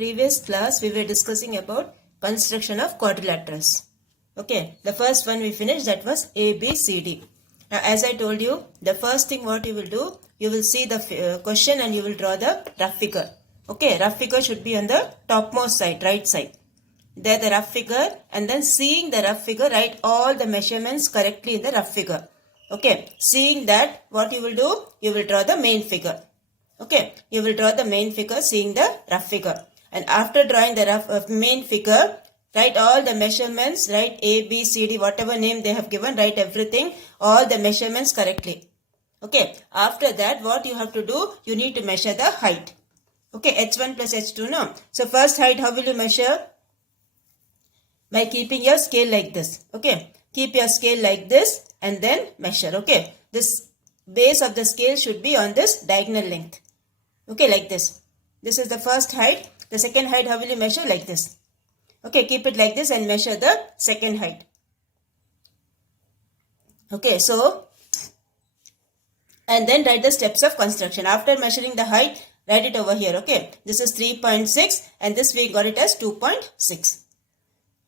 previous class we were discussing about construction of quadrilaterals. Okay, the first one we finished, that was ABCD. Now as I told you, the first thing what you will do, you will see the question and you will draw the rough figure. Okay, rough figure should be on the topmost side, right side. There the rough figure, and then seeing the rough figure, write all the measurements correctly in the rough figure. Okay, seeing that, what you will do, you will draw the main figure. Okay, you will draw the main figure seeing the rough figure. And after drawing the rough main figure, write all the measurements, write A, B, C, D, whatever name they have given, write everything, all the measurements correctly. Okay, after that what you have to do, you need to measure the height. Okay, h1 plus h2, no? So first height, how will you measure? By keeping your scale like this. Okay, keep your scale like this and then measure. Okay, this base of the scale should be on this diagonal length. Okay, like this. This is the first height. The second height, how will you measure? Like this. Okay, keep it like this and measure the second height. Okay, so, and then write the steps of construction. After measuring the height, write it over here. Okay, this is 3.6 and this we got it as 2.6.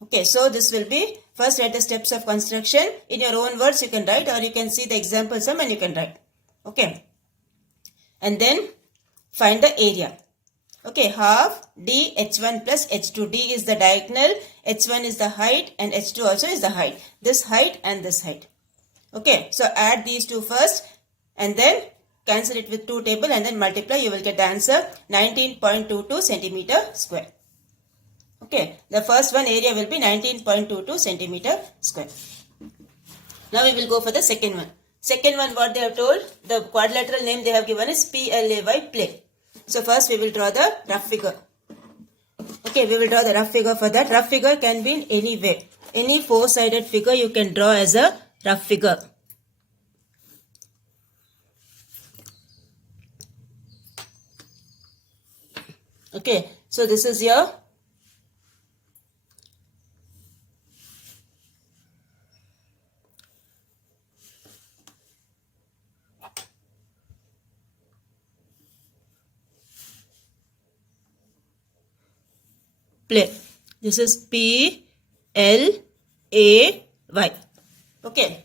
Okay, so this will be, first write the steps of construction. In your own words you can write, or you can see the example sum and you can write. Okay, and then find the area. Okay, half D h1 plus h2. D is the diagonal, h1 is the height and h2 also is the height. This height and this height. Okay, so add these two first and then cancel it with 2 table and then multiply. You will get the answer 19.22 centimeter square. Okay, the first one area will be 19.22 centimeter square. Now we will go for the second one. Second one, what they have told, the quadrilateral name they have given is PLAY, play. So first we will draw the rough figure. Okay, we will draw the rough figure. For that, rough figure can be in any way. Any four-sided figure you can draw as a rough figure. Okay, so this is your play. This is PLAY. Okay.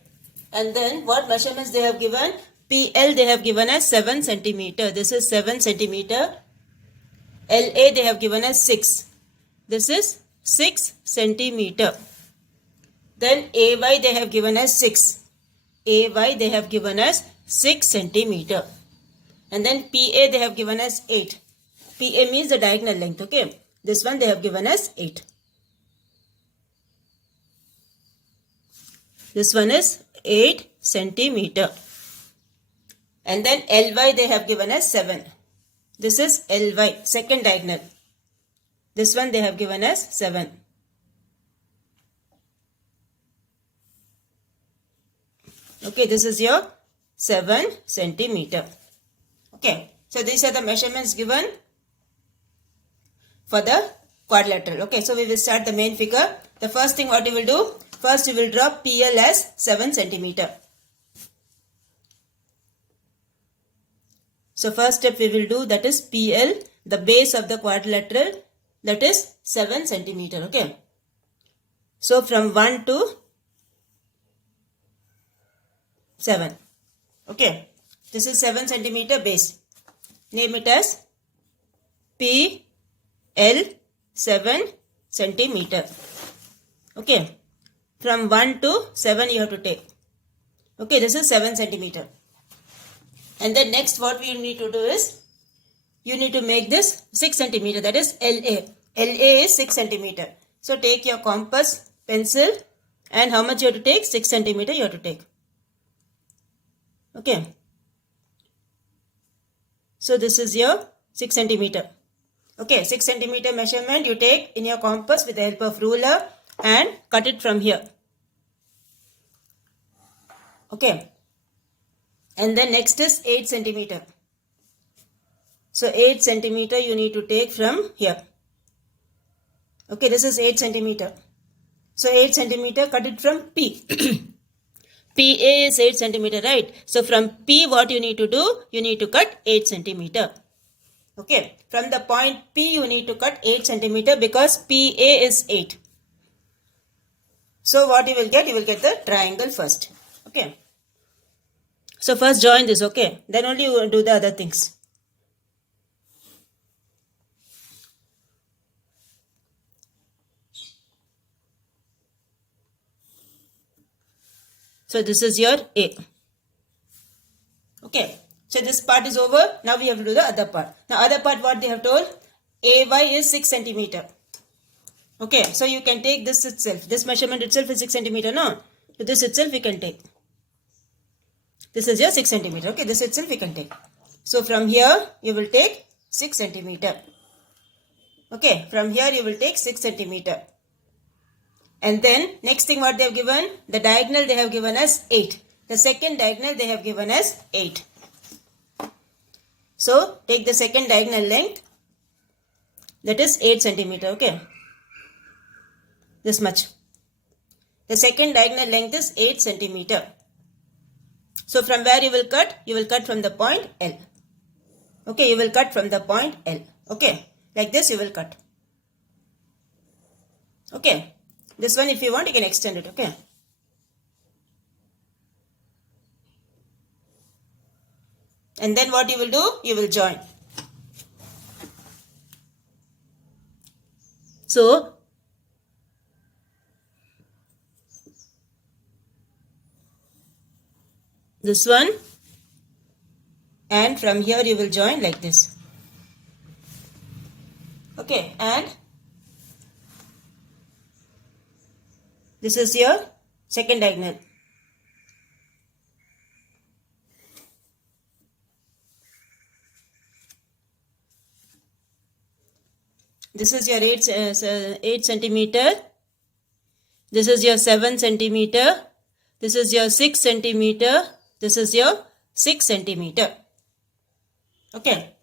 And then what measurements they have given? PL they have given as 7 centimeter. This is 7 centimeter. LA they have given as 6. This is 6 centimeter. Then AY they have given as 6. AY they have given as 6 centimeter. And then PA they have given as 8. PA means the diagonal length. Okay. This one they have given as 8. This one is 8 centimeter. And then LY they have given as 7. This is LY, second diagonal. This one they have given as 7. Okay, this is your 7 centimeter. Okay, so these are the measurements given for the quadrilateral. Okay, so we will start the main figure. The first thing what you will do, first you will draw PL as 7 centimeter. So first step we will do, that is PL, the base of the quadrilateral, that is 7 centimeter. Okay, so from 1 to 7. Okay, this is 7 centimeter base. Name it as PL 7 centimeter. Okay, from 1 to 7 you have to take. Okay, this is 7 centimeter. And then next what we need to do is, you need to make this 6 centimeter, that is LA. LA is 6 centimeter. So take your compass, pencil, and how much you have to take? 6 centimeter you have to take. Okay. So this is your 6 centimeter. Okay, 6 centimeter measurement you take in your compass with the help of ruler and cut it from here. Okay. And then next is 8 centimeter. So 8 centimeter you need to take from here. Okay, this is 8 centimeter. So 8 centimeter, cut it from P. PA is 8 centimeter, right? So from P what you need to do? You need to cut 8 centimeter. Okay, from the point P you need to cut 8 centimeter because PA is 8. So what you will get? You will get the triangle first. Okay. So first join this, okay. Then only you will do the other things. So this is your A. Okay. So this part is over. Now we have to do the other part. Now other part what they have told? AY is 6 centimeter. Okay. So you can take this itself. This measurement itself is 6 centimeter. No. So this itself we can take. This is your 6 centimeter. Okay. This itself we can take. So from here you will take 6 centimeter. Okay. From here you will take 6 centimeter. And then next thing what they have given? The diagonal they have given as 8. The second diagonal they have given as 8. So take the second diagonal length. That is 8 centimeter. Okay. This much. The second diagonal length is 8 centimeter. So from where you will cut? You will cut from the point L. Okay. You will cut from the point L. Okay. Like this you will cut. Okay. This one if you want you can extend it. Okay. And then what you will do? You will join. So this one, and from here you will join like this. Okay. And this is your second diagonal. This is your 8 centimeter. This is your 7 centimeter. This is your 6 centimeter. This is your 6 centimeter. Okay.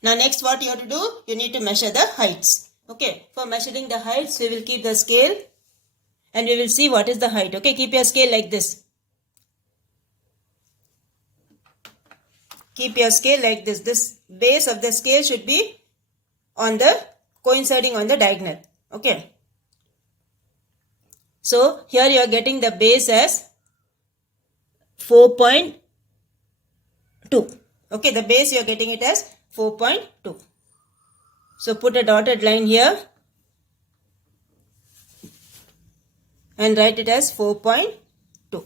Now next what you have to do? You need to measure the heights. Okay. For measuring the heights, we will keep the scale and we will see what is the height. Okay. Keep your scale like this. Keep your scale like this. This base of the scale should be on the coinciding on the diagonal. Okay. So here you are getting the base as 4.2. Okay. The base you are getting it as 4.2. So put a dotted line here and write it as 4.2.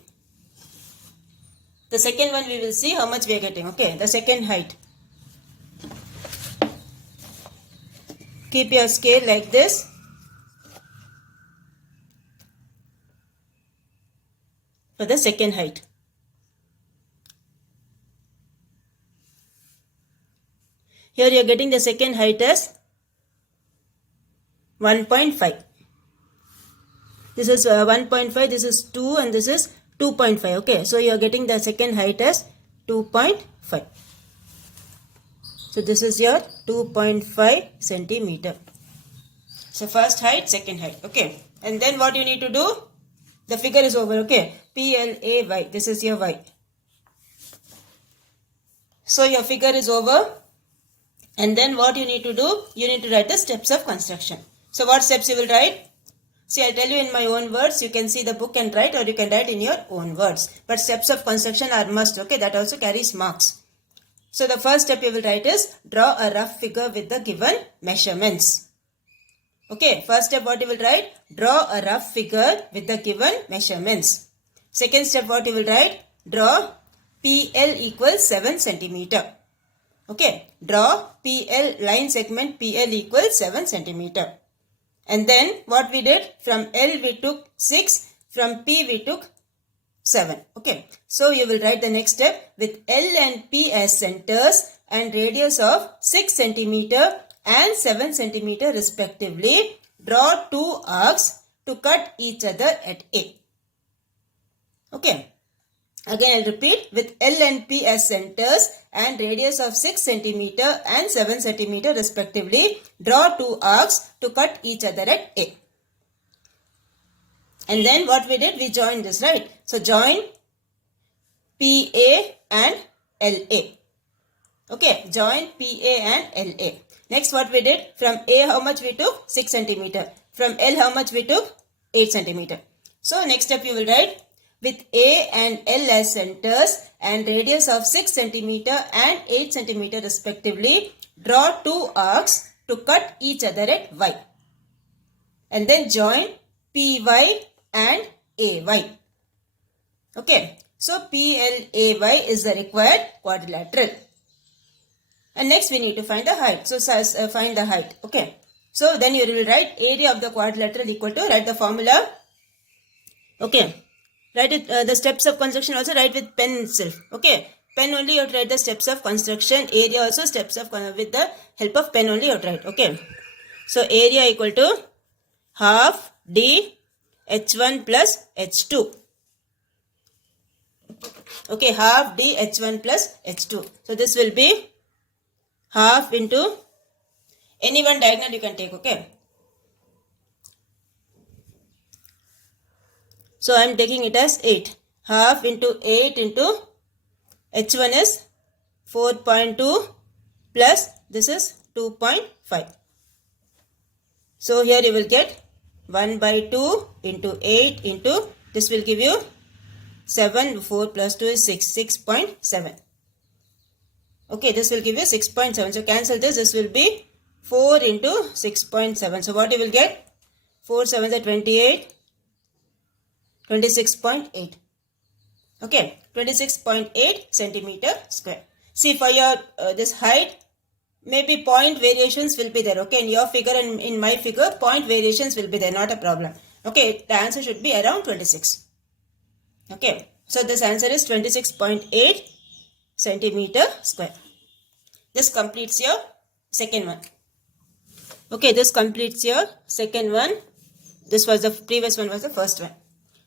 The second one we will see how much we are getting. Okay. The second height. Keep your scale like this. For the second height. Here you are getting the second height as 1.5. This is 1.5, this is 2 and this is 2.5. Okay, so you are getting the second height as 2.5. So this is your 2.5 centimeter. So first height, second height. Okay, and then what you need to do? The figure is over. Okay, PLAY. This is your Y. So your figure is over. And then what you need to do? You need to write the steps of construction. So what steps you will write? See, I'll tell you in my own words. You can see the book and write, or you can write in your own words. But steps of construction are must. Okay, that also carries marks. So the first step you will write is draw a rough figure with the given measurements. Okay, first step what you will write? Draw a rough figure with the given measurements. Second step what you will write? Draw PL equals 7 centimeter. Okay, draw PL line segment PL equals 7 centimeter. And then what we did? From L we took 6, from P we took 7. Okay, so you will write the next step with L and P as centers and radius of 6 centimeter and 7 centimeter respectively. Draw two arcs to cut each other at A. Okay. Again, I'll repeat with L and P as centers and radius of 6 centimeter and 7 centimeter respectively. Draw two arcs to cut each other at A. And then what we did? We joined this, right? So join PA and LA. Okay, join PA and LA. Next what we did, from A how much we took? 6 centimeter. From L how much we took? 8 centimeter. So next step you will write, with A and L as centers and radius of 6 centimeter and 8 centimeter respectively, draw two arcs to cut each other at Y. And then join PY and AY. Okay, so PLAY is the required quadrilateral. And next we need to find the height. So find the height. Okay. So then you will write area of the quadrilateral equal to, write the formula. Okay. Write it, the steps of construction also write with pen itself. Okay. Pen only you have to write the steps of construction. Area also steps of, with the help of pen only you have to write. Okay. So area equal to half D H1 plus H2. Okay. Half D H1 plus H2. So this will be half into any one diagonal you can take. Okay. So I am taking it as 8. Half into 8 into H1 is 4.2 plus this is 2.5. So here you will get 1 by 2 into 8 into, this will give you 7, 4 plus 2 is 6, 6.7. Okay, this will give you 6.7. So cancel this, this will be 4 into 6.7. So what you will get? 4 7 is 28, 26.8. Okay, 26.8 centimeter square. See, for your this height, maybe point variations will be there. Okay, in your figure and in my figure, point variations will be there, not a problem. Okay, the answer should be around 26. Okay, so this answer is 26.8 centimeter square. This completes your second one. Okay, this completes your second one. This was the previous one, was the first one.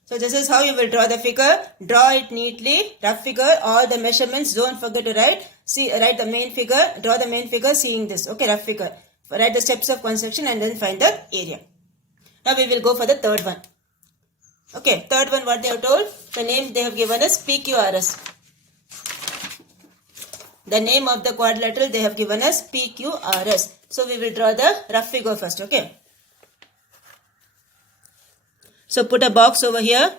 So this is how you will draw the figure. Draw it neatly, rough figure, all the measurements. Don't forget to write. See, write the main figure, draw the main figure seeing this. Okay, rough figure. Write the steps of construction and then find the area. Now we will go for the third one. Okay, third one, what they have told? The name they have given us PQRS. The name of the quadrilateral they have given us PQRS. So we will draw the rough figure first. Okay. So put a box over here.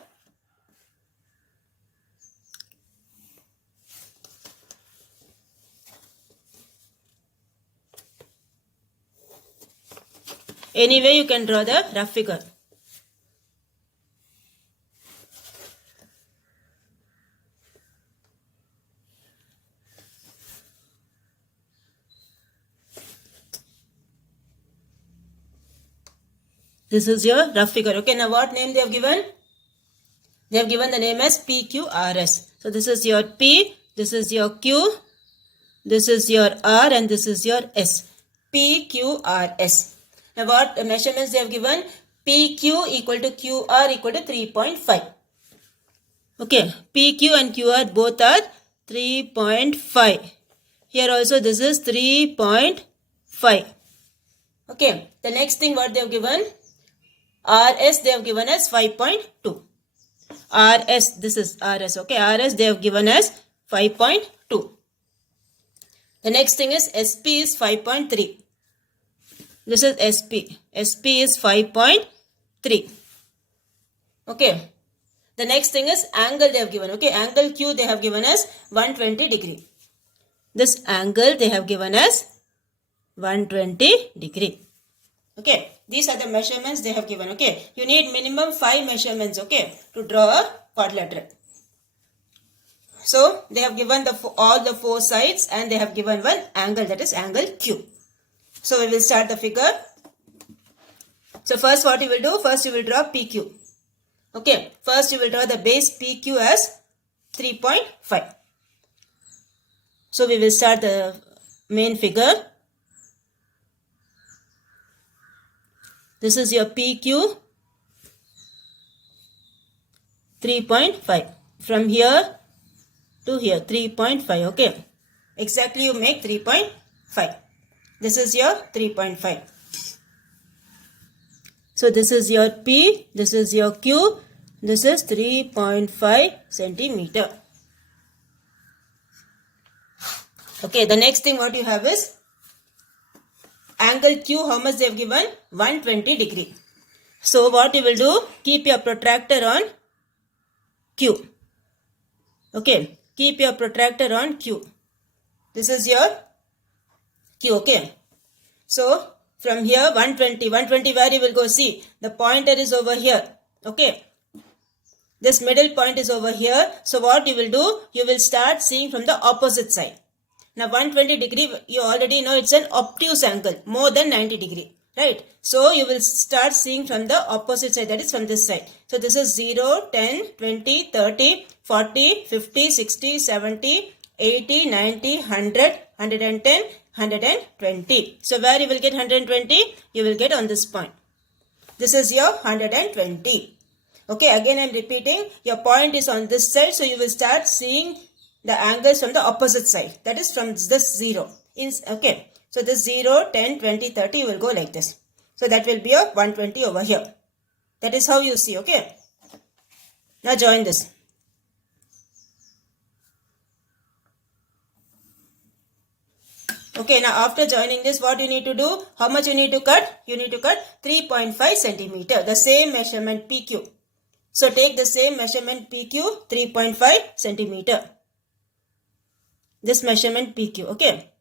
Anyway, you can draw the rough figure. This is your rough figure. Okay, now what name they have given? They have given the name as PQRS. So this is your P, this is your Q, this is your R and this is your S. PQRS. Now what measurements they have given? PQ equal to QR equal to 3.5. Okay, PQ and QR both are 3.5. Here also this is 3.5. Okay, the next thing what they have given? RS they have given as 5.2. RS, this is RS. Okay, RS they have given as 5.2. The next thing is SP is 5.3. This is SP. SP is 5.3. Okay. The next thing is angle they have given. Okay, angle Q they have given as 120 degree. This angle they have given as 120 degree. Okay, these are the measurements they have given. Okay, you need minimum 5 measurements. Okay, to draw a quadrilateral. So they have given all the 4 sides and they have given one angle, that is angle Q. So we will start the figure. So first what you will do? First you will draw PQ. Okay, first you will draw the base PQ as 3.5. So we will start the main figure. This is your PQ 3.5. From here to here 3.5. Okay. Exactly you make 3.5. This is your 3.5. So this is your P. This is your Q. This is 3.5 centimeter. Okay, the next thing what you have is angle Q. How much they have given? 120 degree. So what you will do? Keep your protractor on Q. Okay, keep your protractor on Q. This is your Q. Okay. So from here 120 where you will go, see the pointer is over here. Okay, this middle point is over here. So what you will do, you will start seeing from the opposite side. Now 120 degree, you already know it's an obtuse angle, more than 90 degree, right? So you will start seeing from the opposite side, that is from this side. So this is 0, 10, 20, 30, 40, 50, 60, 70, 80, 90, 100, 110, 120. So where you will get 120? You will get on this point. This is your 120. Okay, again I am repeating, your point is on this side, so you will start seeing the angles from the opposite side, that is from this 0. Okay, so this 0, 10, 20, 30, you will go like this. So that will be a 120 over here. That is how you see. Okay, now join this. Okay, now after joining this, what you need to do? How much you need to cut? You need to cut 3.5 centimeter, the same measurement PQ. So take the same measurement PQ, 3.5 centimeter. This measurement PQ, okay.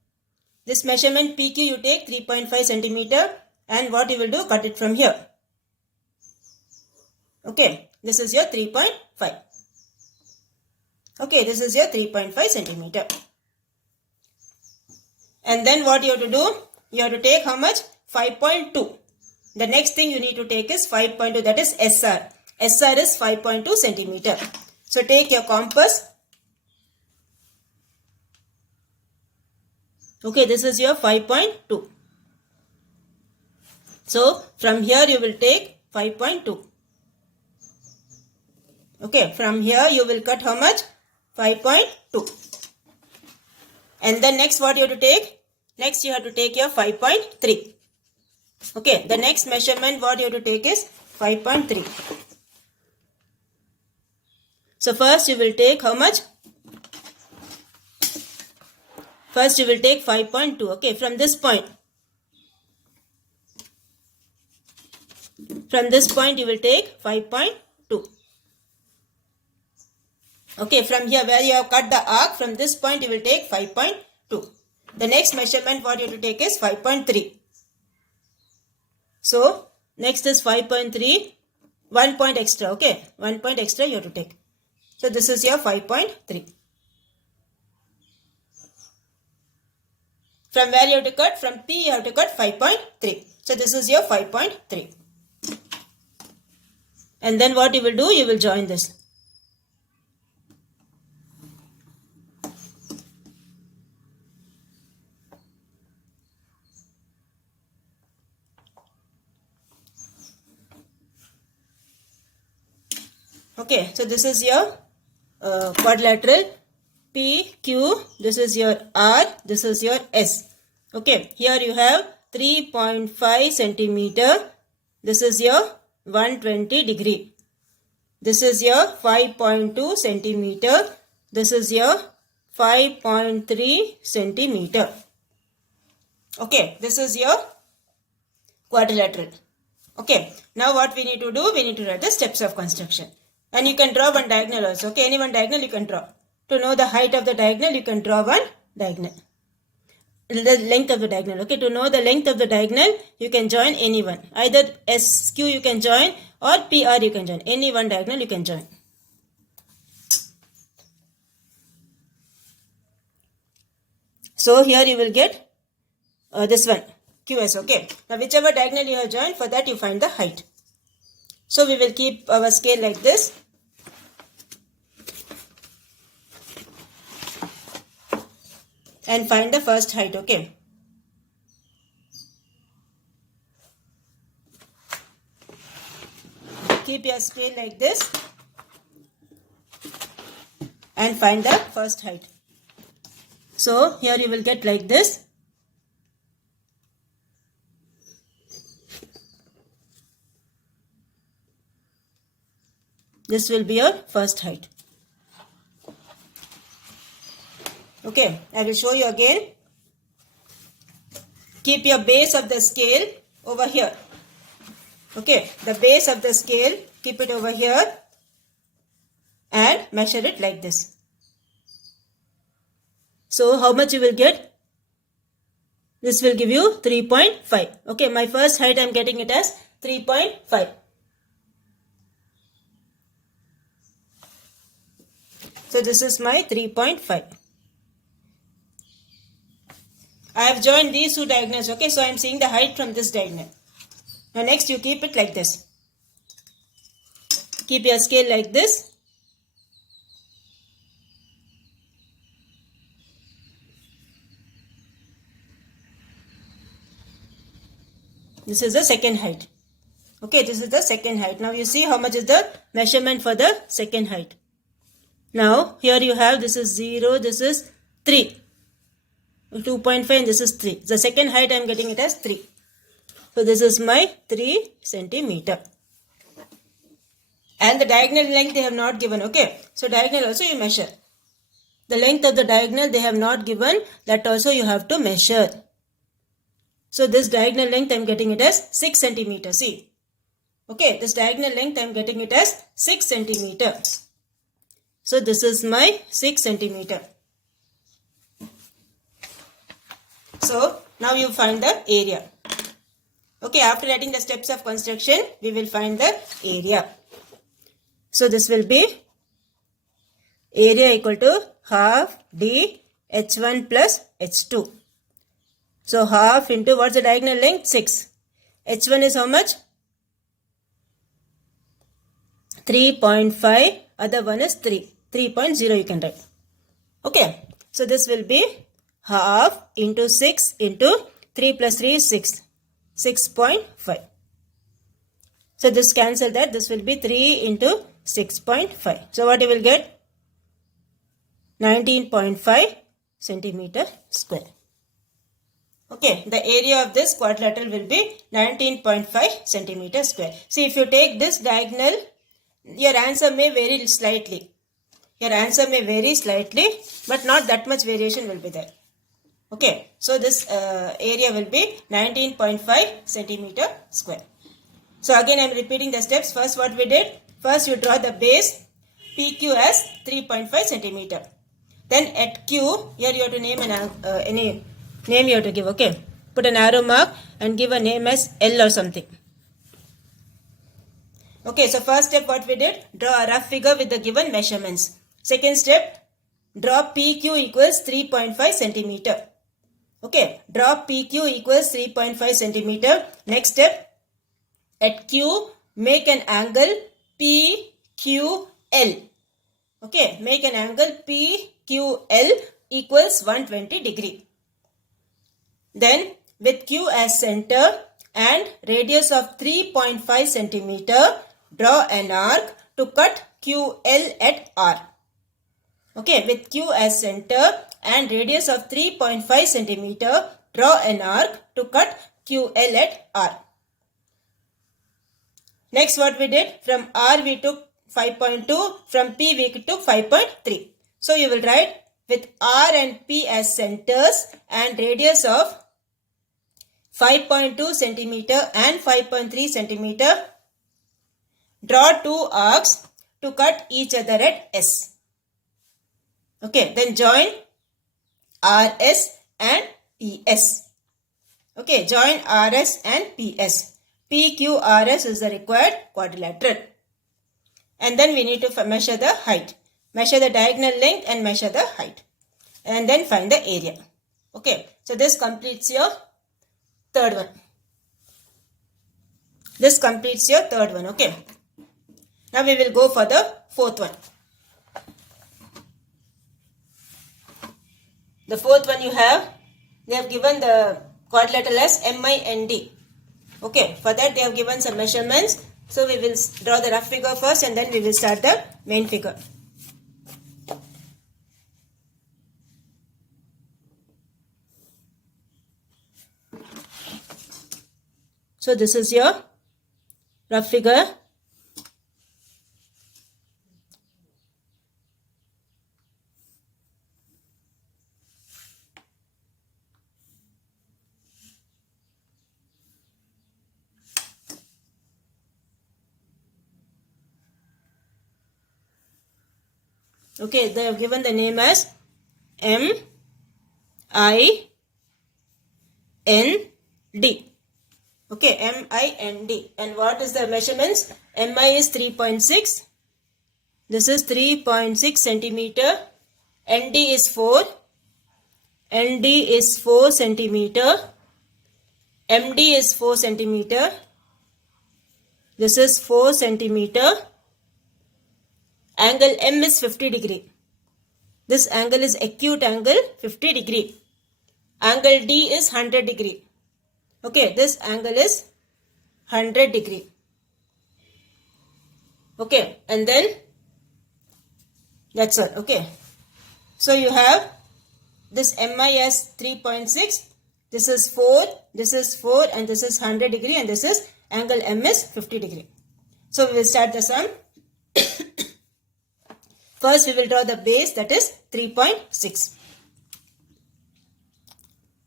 This measurement PQ you take 3.5 centimeter, and what you will do? Cut it from here. Okay, this is your 3.5. Okay, this is your 3.5 centimeter. And then what you have to do? You have to take how much? 5.2. The next thing you need to take is 5.2, that is SR. SR is 5.2 centimeter. So take your compass. Okay, this is your 5.2. So from here you will take 5.2. Okay, from here you will cut how much? 5.2. And then next what you have to take? Next you have to take your 5.3. Okay, the next measurement what you have to take is 5.3. So first you will take how much? First you will take 5.2. Okay, from this point. From this point you will take 5.2. Okay, from here where you have cut the arc, from this point you will take 5.2. The next measurement what you have to take is 5.3. So next is 5.3. 1 point extra. Okay, 1 point extra you have to take. So this is your 5.3. From where you have to cut? From P you have to cut 5.3. So this is your 5.3. And then what you will do? You will join this. Okay, so this is your quadrilateral PQ, this is your R, this is your S. Okay, here you have 3.5 centimeter, this is your 120 degree. This is your 5.2 centimeter, this is your 5.3 centimeter. Okay, this is your quadrilateral. Okay, now what we need to do? We need to write the steps of construction. And you can draw one diagonal also. Okay, any one diagonal you can draw. To know the height of the diagonal, you can draw one diagonal. The length of the diagonal. Okay, to know the length of the diagonal, you can join any one. Either SQ you can join or PR you can join. Any one diagonal you can join. So here you will get this one, QS. Okay, now whichever diagonal you have joined, for that you find the height. So we will keep our scale like this. And find the first height. Okay. Keep your scale like this. And find the first height. So here you will get like this. This will be your first height. Okay, I will show you again. Keep your base of the scale over here. Okay, the base of the scale, keep it over here and measure it like this. So how much you will get? This will give you 3.5. Okay, my first height I am getting it as 3.5. So this is my 3.5. I have joined these two diagonals. Okay, so I am seeing the height from this diagonal. Now next you keep it like this. Keep your scale like this. This is the second height. Okay, this is the second height. Now you see how much is the measurement for the second height. Now here you have, this is 0, this is 3. 2.5 and this is 3. The second height I am getting it as 3. So this is my 3 centimeter. And the diagonal length they have not given. Okay, so diagonal also you measure. The length of the diagonal they have not given, that also you have to measure. So this diagonal length I am getting it as 6 centimeter. See. Okay, this diagonal length I am getting it as 6 centimeter. So this is my 6 centimeter. So now you find the area. Okay, after writing the steps of construction, we will find the area. So this will be area equal to half d h1 plus h2. So half into, what's the diagonal length? 6. h1 is how much? 3.5. Other one is 3. 3.0 you can write. Okay. So this will be half into 6 into 3 plus 3 is 6. 6.5. So this cancel that. This will be 3 into 6.5. So what you will get? 19.5 centimeter square. Okay, the area of this quadrilateral will be 19.5 centimeter square. See, if you take this diagonal, your answer may vary slightly. Your answer may vary slightly, but not that much variation will be there. Okay, so this area will be 19.5 centimeter square. So again I am repeating the steps. First what we did, first you draw the base PQ as 3.5 centimeter. Then at Q, here you have to name any name you have to give. Okay, put an arrow mark and give a name as L or something. Okay, so first step what we did, draw a rough figure with the given measurements. Second step, draw PQ equals 3.5 centimeter. Okay, draw PQ equals 3.5 centimeter. Next step, at Q, make an angle PQL. Okay, make an angle PQL equals 120 degree. Then with Q as center and radius of 3.5 centimeter, draw an arc to cut QL at R. Okay, with Q as center and radius of 3.5 centimeter, draw an arc to cut QL at R. Next what we did, from R we took 5.2, from P we took 5.3. So you will write with R and P as centers and radius of 5.2 centimeter and 5.3 centimeter, draw two arcs to cut each other at S. Okay, then join RS and PS. Okay, join RS and PS. PQRS is the required quadrilateral. And then we need to measure the height. Measure the diagonal length and measure the height. And then find the area. Okay, so this completes your third one. This completes your third one. Okay. Now we will go for the fourth one. The fourth one you have, they have given the quadrilateral as MIND. Okay, for that they have given some measurements. So we will draw the rough figure first and then we will start the main figure. So this is your rough figure. Okay, they have given the name as MIND. Okay, MIND. And what is the measurements? MI is 3.6. This is 3.6 centimeter. ND is 4. ND is 4 centimeter. MD is 4 centimeter. This is 4 centimeter. Angle M is 50 degree. This angle is acute angle 50 degree. Angle D is 100 degree. Okay, this angle is 100 degree. Okay, and then that's all. Okay, so you have this MI as 3.6. This is 4, this is 4, and this is 100 degree, and this is angle M is 50 degree. So we will start the sum. First we will draw the base, that is 3.6.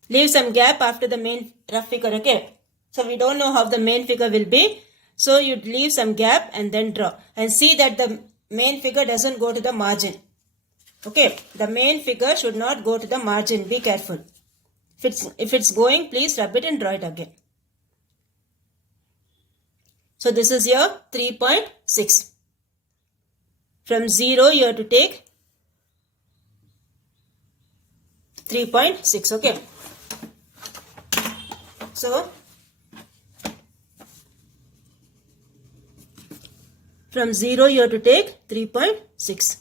Leave some gap after the main rough figure, okay? So we don't know how the main figure will be. So you leave some gap and then draw. And see that the main figure doesn't go to the margin. Okay, the main figure should not go to the margin. Be careful. If it's going, please rub it and draw it again. So this is your 3.6. From 0 you have to take 3.6. Okay. So from 0 you have to take 3.6.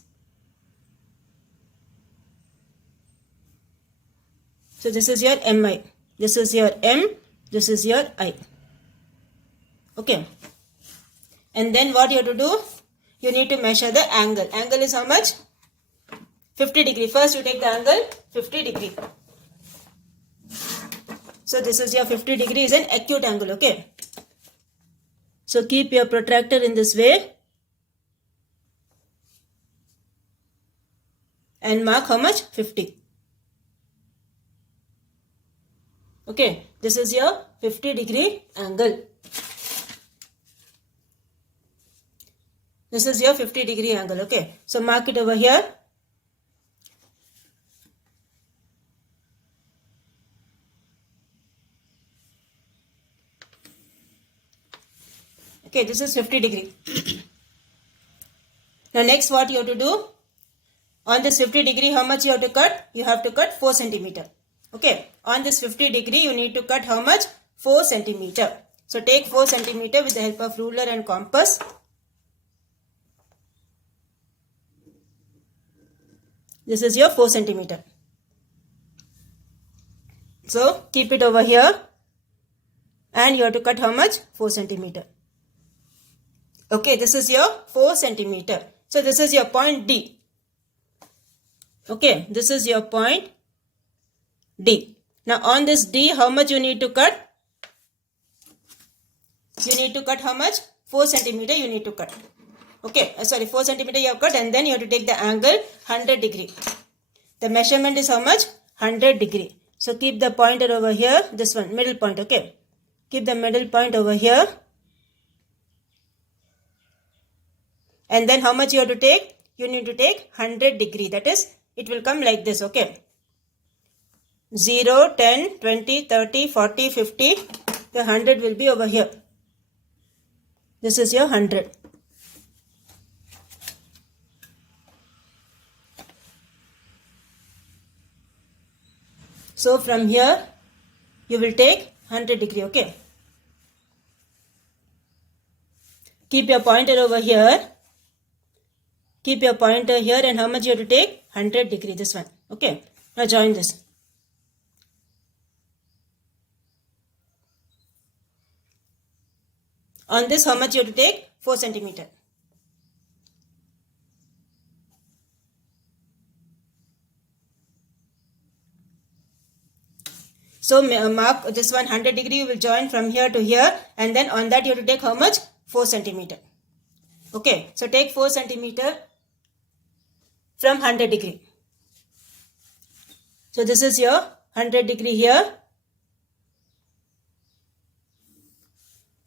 So this is your MI. This is your M. This is your I. Okay. And then what you have to do? You need to measure the angle. Angle is how much? 50 degree. First you take the angle 50 degree. So this is your 50 degree is an acute angle. Okay. So keep your protractor in this way. And mark how much? 50. Okay. This is your 50 degree angle. This is your 50 degree angle. Okay. So mark it over here. Okay. This is 50 degree. Now next what you have to do? On this 50 degree, how much you have to cut? You have to cut 4 centimeter. Okay. On this 50 degree, you need to cut how much? 4 centimeter. So take 4 centimeter with the help of ruler and compass. This is your 4 centimeter. So keep it over here. And you have to cut how much? 4 centimeter. Okay, this is your 4 centimeter. So this is your point D. Okay, this is your point D. Now on this D, how much you need to cut? You need to cut how much? 4 centimeter you need to cut. Okay, 4 centimeter you have cut, and then you have to take the angle 100 degree. The measurement is how much? 100 degree. So keep the pointer over here, this one, middle point, okay. Keep the middle point over here. And then how much you have to take? You need to take 100 degree. That is, it will come like this, okay. 0, 10, 20, 30, 40, 50. The 100 will be over here. This is your 100. So from here, you will take 100 degree, okay. Keep your pointer over here. Keep your pointer here, and how much you have to take? 100 degree, this one, okay. Now join this. On this, how much you have to take? 4 centimeter. So mark this one 100 degree, you will join from here to here, and then on that you have to take how much? 4 centimeter. Okay, so take 4 centimeter from 100 degree. So this is your 100 degree here.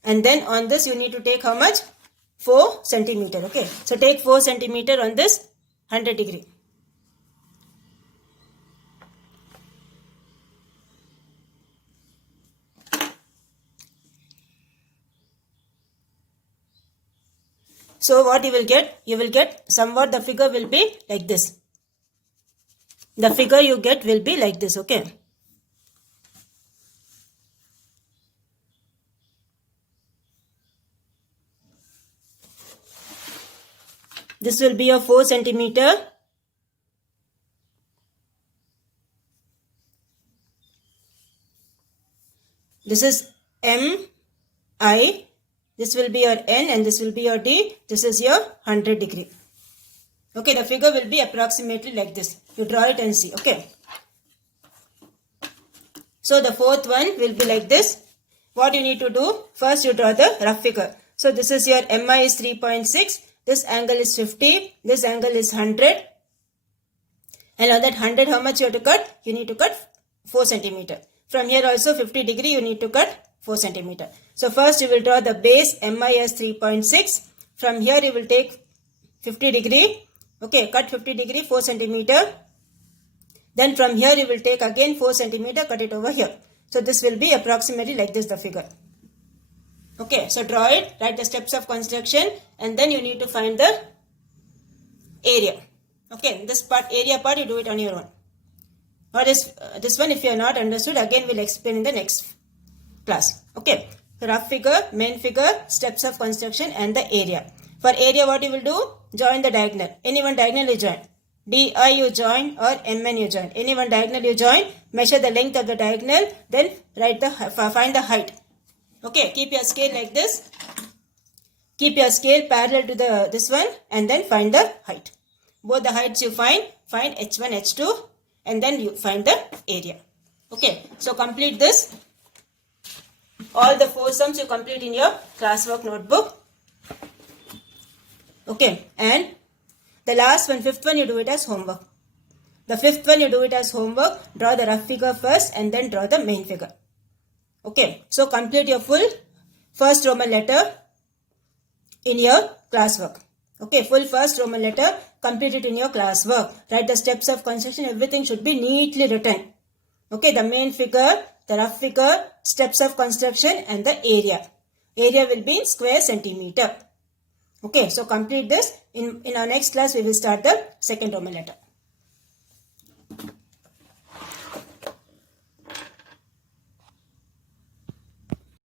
And then on this you need to take how much? 4 centimeter. Okay, so take 4 centimeter on this 100 degree. So what you will get somewhat the figure will be like this. The figure you get will be like this, okay. This will be a 4 centimeter. This is MI. This will be your N and this will be your D. This is your 100 degree. Okay, the figure will be approximately like this. You draw it and see, okay. So the fourth one will be like this. What you need to do, first you draw the rough figure. So this is your MI is 3.6. This angle is 50. This angle is 100. And on that 100, how much you have to cut? You need to cut 4 centimeter. From here also 50 degree, you need to cut 4 centimeter. So first you will draw the base MI as 3.6. From here you will take 50 degree. Okay, cut 50 degree, 4 centimeter. Then from here you will take again 4 centimeter, cut it over here. So this will be approximately like this, the figure. Okay, so draw it, write the steps of construction, and then you need to find the area. Okay, this part, area part, you do it on your own. Or this one, if you are not understood, again we'll explain in the next class. Okay, so rough figure, main figure, steps of construction, and the area. For area, what you will do? Join the diagonal. Any one diagonal you join. DI you join or MN you join. Any one diagonal you join. Measure the length of the diagonal. Then find the height. Okay, keep your scale like this. Keep your scale parallel to this one and then find the height. Both the heights you find H1, H2 and then you find the area. Okay, so complete this. All the 4 sums you complete in your classwork notebook. Okay, and the last one, 5th one, you do it as homework. The 5th one, you do it as homework. Draw the rough figure first and then draw the main figure. Okay, so complete your full first Roman letter in your classwork. Okay, full first Roman letter, complete it in your classwork. Write the steps of construction, everything should be neatly written. Okay, the main figure, the rough figure, steps of construction and the area. Area will be in square centimeter. Okay, so complete this. In our next class, we will start the second Roman letter.